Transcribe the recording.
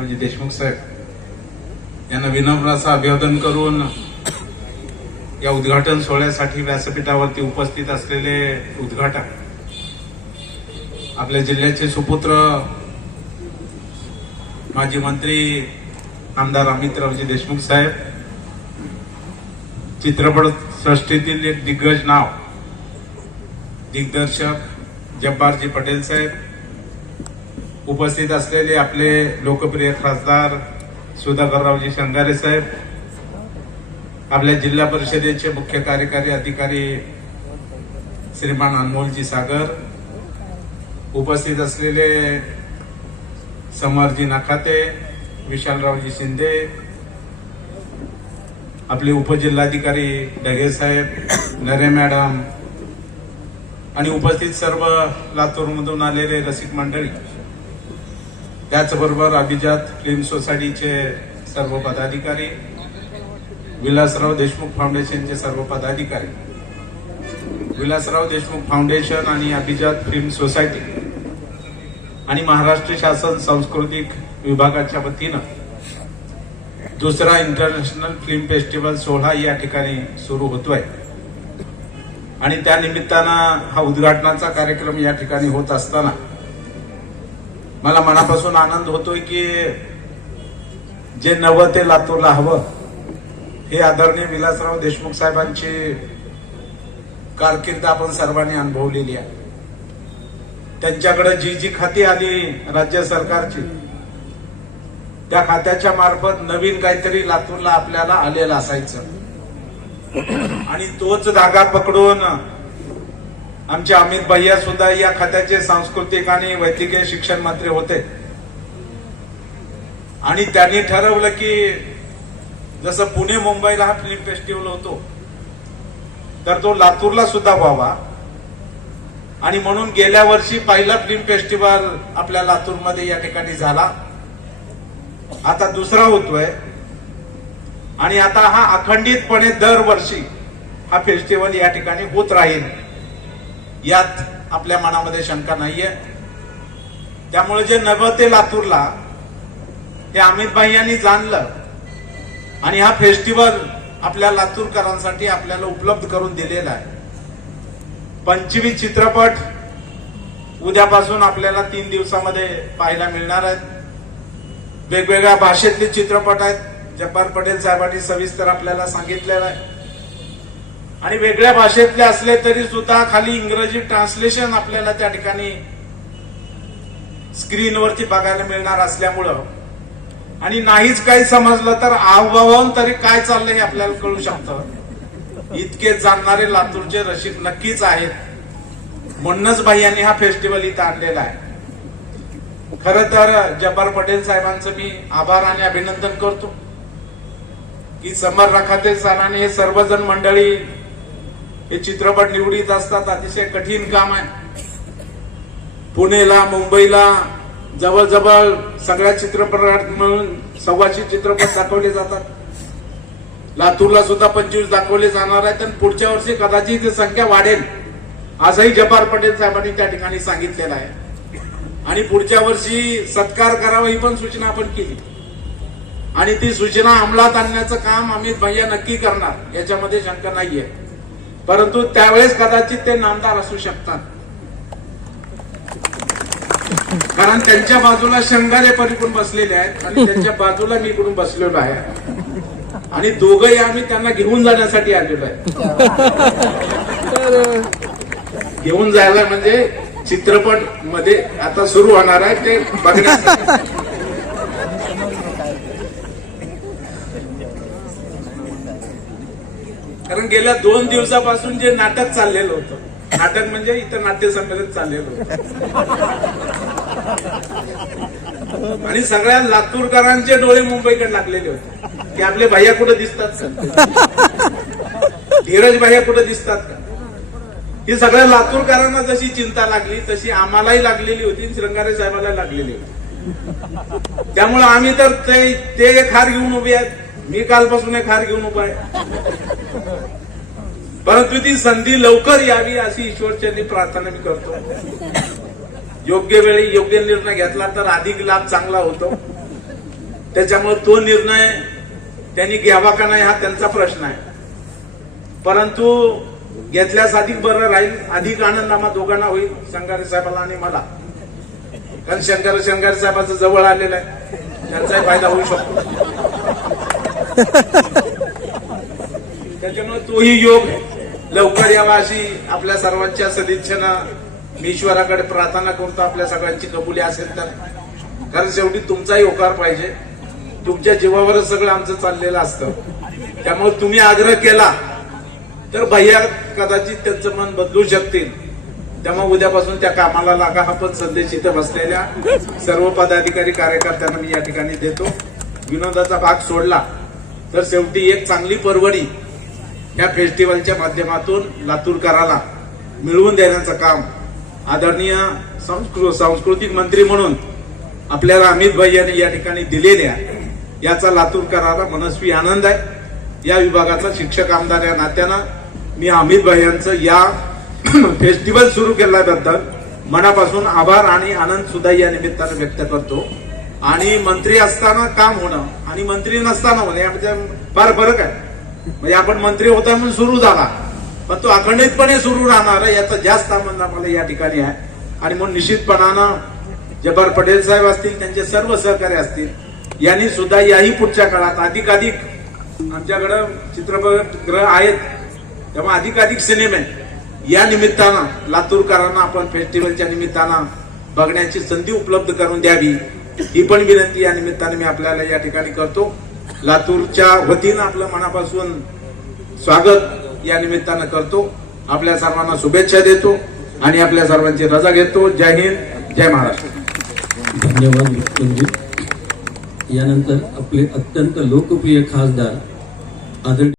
नानाजी देशमुख साहेब यांना विनम्र असं अभिवादन करून या उद्घाटन सोहळ्यासाठी व्यासपीठावरती उपस्थित असलेले उद्घाटक आपल्या जिल्ह्याचे सुपुत्र माजी मंत्री आमदार अमितरावजी देशमुख साहेब चित्रपट सृष्टीतील एक दिग्गज नाव दिग्दर्शक जब्बारजी पटेल साहेब उपस्थित असलेले आपले लोकप्रिय खासदार सुधाकररावजी शंगारे साहेब आपल्या जिल्हा परिषदेचे मुख्य कार्यकारी अधिकारी श्रीमान अनमोलजी सागर उपस्थित असलेले समरजी नाखाते विशालरावजी शिंदे आपले उपजिल्हाधिकारी ढगे साहेब नरे मॅडम आणि उपस्थित सर्व लातूरमधून आलेले रसिक मंडळी. त्याचबरोबर अभिजात फिल्म सोसायटीचे सर्व पदाधिकारी विलासराव देशमुख फाउंडेशनचे सर्व पदाधिकारी विलासराव देशमुख फाउंडेशन आणि अभिजात फिल्म सोसायटी आणि महाराष्ट्र शासन सांस्कृतिक विभागाच्या वतीनं दुसरा इंटरनॅशनल फिल्म फेस्टिवल सोहळा या ठिकाणी सुरू होतोय. आणि त्या निमित्तानं हा उद्घाटनाचा कार्यक्रम या ठिकाणी होत असताना मला मनापासून आनंद होतोय की जे नवं ते लातूरला हवं हे आदरणीय विलासराव देशमुख साहेबांची कारकीर्द आपण सर्वांनी अनुभवलेली आहे. त्यांच्याकडे जी जी खाती आली राज्य सरकारची त्या खात्याच्या मार्फत नवीन काहीतरी लातूरला आपल्याला आलेलं असायचं. आणि तोच धागा पकडून आमचे अमित भैया सुद्धा या खात्याचे सांस्कृतिक आणि वैद्यकीय शिक्षण मंत्री होते. आणि त्यांनी ठरवलं की जसं पुणे मुंबईला हा फिल्म फेस्टिवल होतो तर तो लातूरला सुद्धा व्हावा. आणि म्हणून गेल्या वर्षी पहिला फिल्म फेस्टिवल आपल्या लातूरमध्ये या ठिकाणी झाला. आता दुसरा होतोय. आणि आता हा अखंडितपणे दरवर्षी हा फेस्टिवल या ठिकाणी होत राहील. यात आपल्या मनामध्ये शंका नाहीये. त्यामुळे जे नवं ते लातूरला ते अमित भाई यांनी जाणलं. आणि हा फेस्टिवल आपल्या लातूरकरांसाठी आपल्याला उपलब्ध करून दिलेला आहे. पंचवीस चित्रपट उद्यापासून आपल्याला तीन दिवसामध्ये पाहायला मिळणार आहेत. वेगवेगळ्या भाषेतले चित्रपट आहेत. जब्बार पटेल साहेबांनी सविस्तर आपल्याला सांगितलेलं आहे. आणि वेगळ्या भाषेतले असले तरी सुद्धा खाली इंग्रजी ट्रान्सलेशन आपल्याला त्या ठिकाणी स्क्रीनवरती बघायला मिळणार असल्यामुळं. आणि नाहीच काही समजलं तर आवभावावून तरी काय चाललंय हे आपल्याला कळू शकतं. इतके जाणणारे लातूरचे रसिक नक्कीच आहेत. म्हणूनच भाई यांनी हा फेस्टिवल इथं आणलेला आहे. खर तर जब्बार पटेल साहेबांचं मी आभार आणि अभिनंदन करतो. की समर रखाते सणाने हे सर्वजण मंडळी हे चित्रपट निवडीत असतात अतिशय कठीण काम आहे. पुणेला मुंबईला जवळजवळ सगळ्या चित्रपटात मिळून सव्वाशे चित्रपट दाखवले जातात. लातूरला सुद्धा पंचवीस दाखवले जाणार आहेत आणि पुढच्या वर्षी कदाचित ही संख्या वाढेल असंही जब्बार पटेल साहेबांनी त्या ठिकाणी सांगितलेलं आहे. आणि पुढच्या वर्षी सत्कार करावा ही पण सूचना आपण केली. आणि ती सूचना अंमलात आणण्याचं काम अमित भैया नक्की करणार याच्यामध्ये शंका नाहीये. परंतु त्यावेळेस कदाचित ते नामदार असू शकतात. कारण त्यांच्या बाजूला शंगारे परिपूर्ण बसलेले आहेत आणि त्यांच्या बाजूला मी इकडून बसलेलो आहे. आणि दोघंही आम्ही त्यांना घेऊन जाण्यासाठी आलेलो आहे. घेऊन जायला म्हणजे चित्रपटमध्ये आता सुरू होणार आहे ते बघण्यासाठी. कारण गेल्या दोन दिवसापासून जे नाटक चाललेलं होतं. नाटक म्हणजे इथं नाट्यसंमेलन चाललेलं होतं. आणि सगळ्या लातूरकरांचे डोळे मुंबईकडे लागलेले होते. की आपले भैया कुठं दिसतात धीरज भैया कुठं दिसतात का? ही सगळ्या लातूरकरांना जशी चिंता लागली तशी आम्हालाही लागलेली होती श्रंगारे साहेबाला लागलेली होती. त्यामुळे आम्ही तर ते ते एक हार घेऊन उभे आहेत. मी कालपासून एक हार घेऊन उपाय परंतु ती संधी लवकर यावी अशी ईश्वरचरणी प्रार्थना मी करतो. योग्य वेळी योग्य निर्णय घेतला तर अधिक लाभ चांगला होतो. त्याच्यामुळे तो निर्णय त्यांनी घ्यावा का नाही हा त्यांचा प्रश्न आहे. परंतु घेतल्यास अधिक बरं राहील अधिक आनंद आम्हा दोघांना होईल शंकर साहेबाला आणि मला. कारण शंकर शंकर साहेबाचं जवळ आलेलं आहे. त्यांचाही फायदा होऊ शकतो. त्याच्यामुळे तोही योग लवकर यावा अशी आपल्या सर्वांच्या सदिच्छेना मी ईश्वराकडे प्रार्थना करतो आपल्या सगळ्यांची कबुली असेल तर. कारण शेवटी तुमचाही होकार पाहिजे. तुमच्या जीवावरच सगळं आमचं चाललेलं असतं. त्यामुळे तुम्ही आग्रह केला तर भैया कदाचित त्यांचं मन बदलू शकतील. त्यामुळे उद्यापासून त्या कामाला लागा. हा पण संदेश इथं बसलेल्या सर्व पदाधिकारी कार्यकर्त्यांना मी या ठिकाणी देतो. विनोदाचा भाग सोडला. तर शेवटी एक चांगली परवडी या फेस्टिवलच्या माध्यमातून लातूरकराला मिळवून देण्याचं काम आदरणीय संस्कृ सांस्कृतिक मंत्री म्हणून आपल्याला अमित भाई यांनी या ठिकाणी दिलेल्या याचा लातूरकराला मनस्वी आनंद आहे. या विभागाचा शिक्षक आमदार या नात्यानं मी अमित भाई यांचं या फेस्टिवल सुरू केल्याबद्दल मनापासून आभार आणि आनंद सुद्धा या निमित्तानं व्यक्त करतो. आणि मंत्री असताना काम होणं आणि मंत्री नसताना होणं यामध्ये फार फरक आहे. म्हणजे आपण मंत्री होता म्हणून सुरू झाला पण तो अखंडितपणे सुरू राहणार याचा जास्त आनंद आम्हाला या ठिकाणी आहे. आणि म्हणून निश्चितपणानं जब्बार पटेल साहेब असतील त्यांचे सर्व सहकारी असतील यांनी सुद्धा याही पुढच्या काळात अधिकाधिक आमच्याकडं चित्रपटगृह आहेत तेव्हा अधिकाधिक सिनेमे या निमित्तानं लातूरकरांना आपण फेस्टिवलच्या निमित्तानं बघण्याची संधी उपलब्ध करून द्यावी. ही पण विनंती या निमित्ताने मी आपल्याला या ठिकाणी करतो. लातूरच्या वतीनं आपलं मनापासून स्वागत या निमित्तानं करतो. आपल्या सर्वांना शुभेच्छा देतो आणि आपल्या सर्वांची रजा घेतो. जय हिंद जय महाराष्ट्र. धन्यवाद विक्रमजी यानंतर आपले अत्यंत लोकप्रिय खासदार आदरणीय